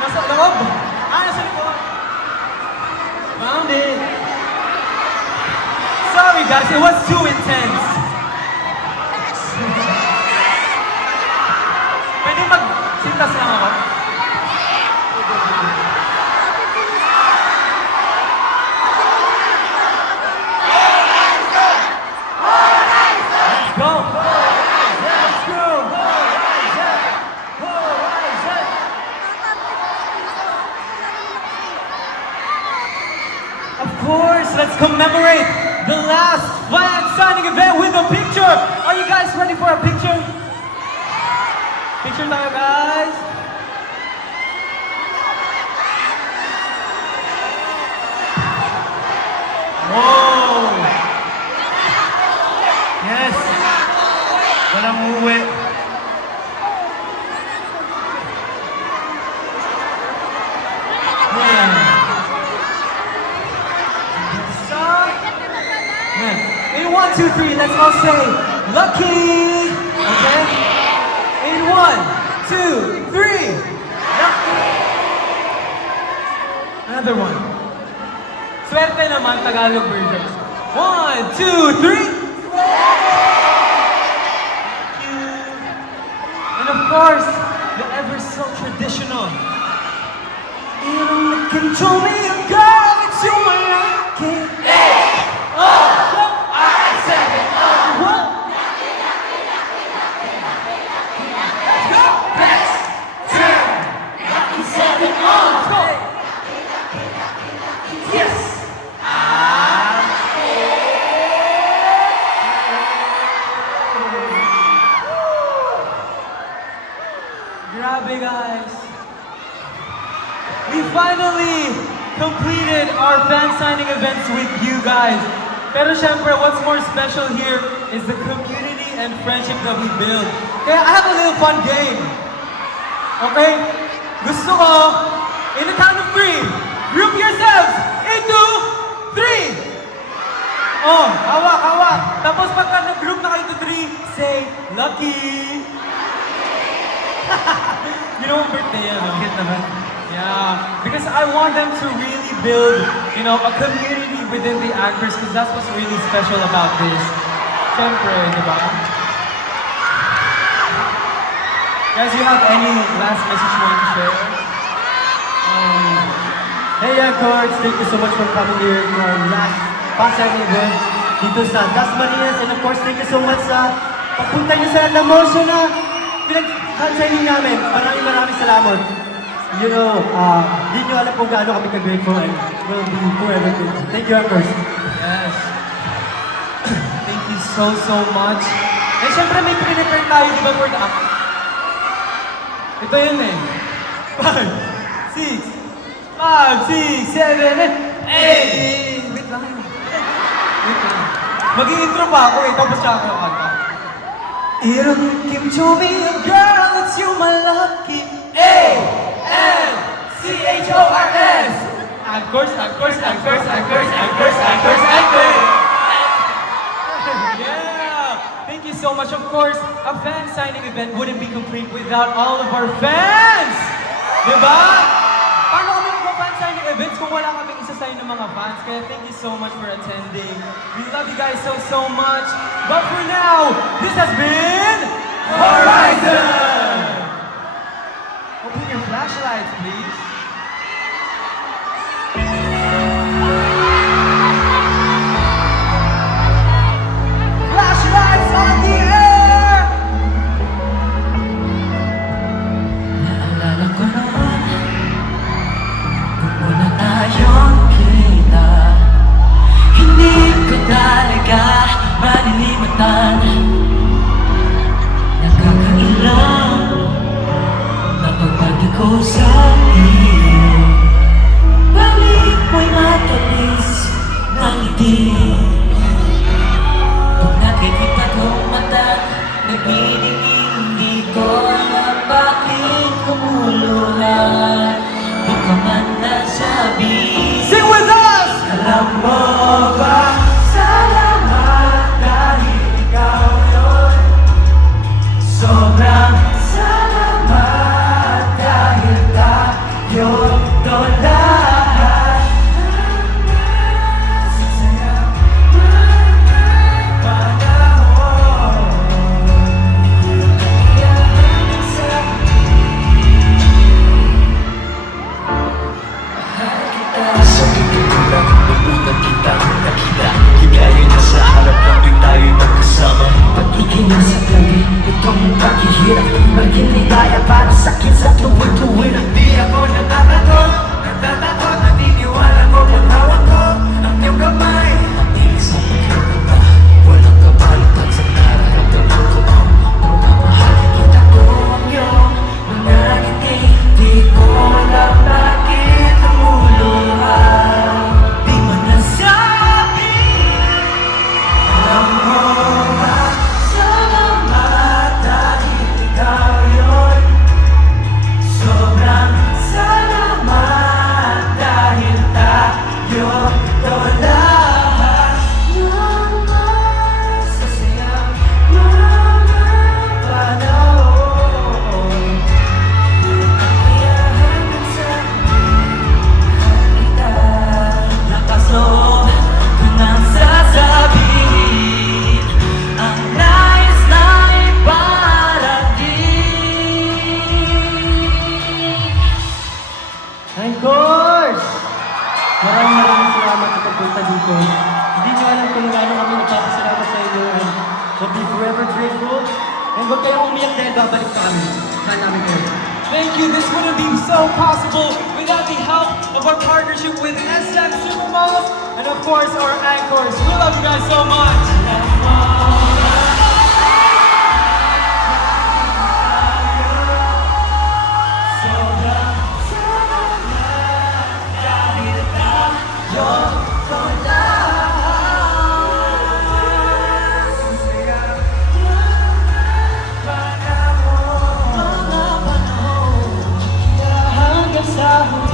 Nasa loob? Ah, nasa likod. Found it. Sorry guys, it was too intense. Pwede mag-sintas lang ako? Let's go! Let's go! Of course, let's commemorate the last fan signing event with a picture. Are you guys ready for a picture? Picture tayo, guys. Whoa! Yes! Walang uwi. In 1, 2, 3, let's all say lucky. Okay? In 1, 2, 3, lucky. Another one. Swerte naman Tagalog version. 1, 2, 3. Thank you. And of course, the ever so traditional. You can show me a girl, it's you my lucky. Grabe guys! We finally completed our fan signing events with you guys. Pero syempre, what's more special here is the community and friendship that we build. Kaya I have a little fun game. Okay? Gusto ko, in the count of 3, group yourselves into 3! Oh, hawak, hawak. Tapos pagka nag-group na kayo to 3, say, lucky! You know, birthday, ano? Kid naman. Yeah, because I want them to really build, you know, a community within the actors because that's what's really special about this. Siyempre, di ba? Guys, you have any last message you want to share? Hey Cards, thank you so much for coming here to our last fan signing event dito sa Dasmariñas, and of course, thank you so much sa pagpunta niyo sa Lamotion na fan signing namin. Maraming salamat. You know, di nyo alam kung gaano kami ka-grateful and we'll be forever grateful. Thank you, Cards. Yes. Thank you so much. Eh, syempre may prepare tayo, di ba, for the act? Ito yun eh. 5, 6, 7, 8! Wait lang. Mag-i-intro pa ako eh, tapos siya ako kanta. It'll give to me a girl, it's you my lucky A-N-C-H-O-R-S. Anchors. Yeah! Thank you so much. Of course, a fan signing event wouldn't be complete without all of our fans! Diba? Paano kami mag-fan signing events kung wala kaming isa-sign ng mga fans? Kaya thank you so much for attending. We love you guys so much. But for now, this has been Horizon! Open your flashlights, please. Flashlights on the air! Naalala ko noon, kung una tayong kita, hindi ko talaga malilimatan. Nakakailang na pagpagod ko sa iyo. Balik mo'y matalis na ngiti. Pag nakikita kong mata, nagniningin, hindi ko alam bakit kumuluhan. Di ko man nasabi. Sing with us! Alam mo ba? Salamat dahil ikaw yun. Sobrang salamat dahil tayo course! Maraming salamat sa pagpunta dito. Hindi nyo alam kung gaano kami nagpapasalamat sa inyo and we'll be forever grateful. And huwag kayong umiyak dahil babalik pa kami. Saan namin kayo? Thank you. This wouldn't be so possible without the help of our partnership with SM Supermalls and of course our anchors. We love you guys so much. Hanggang sa huli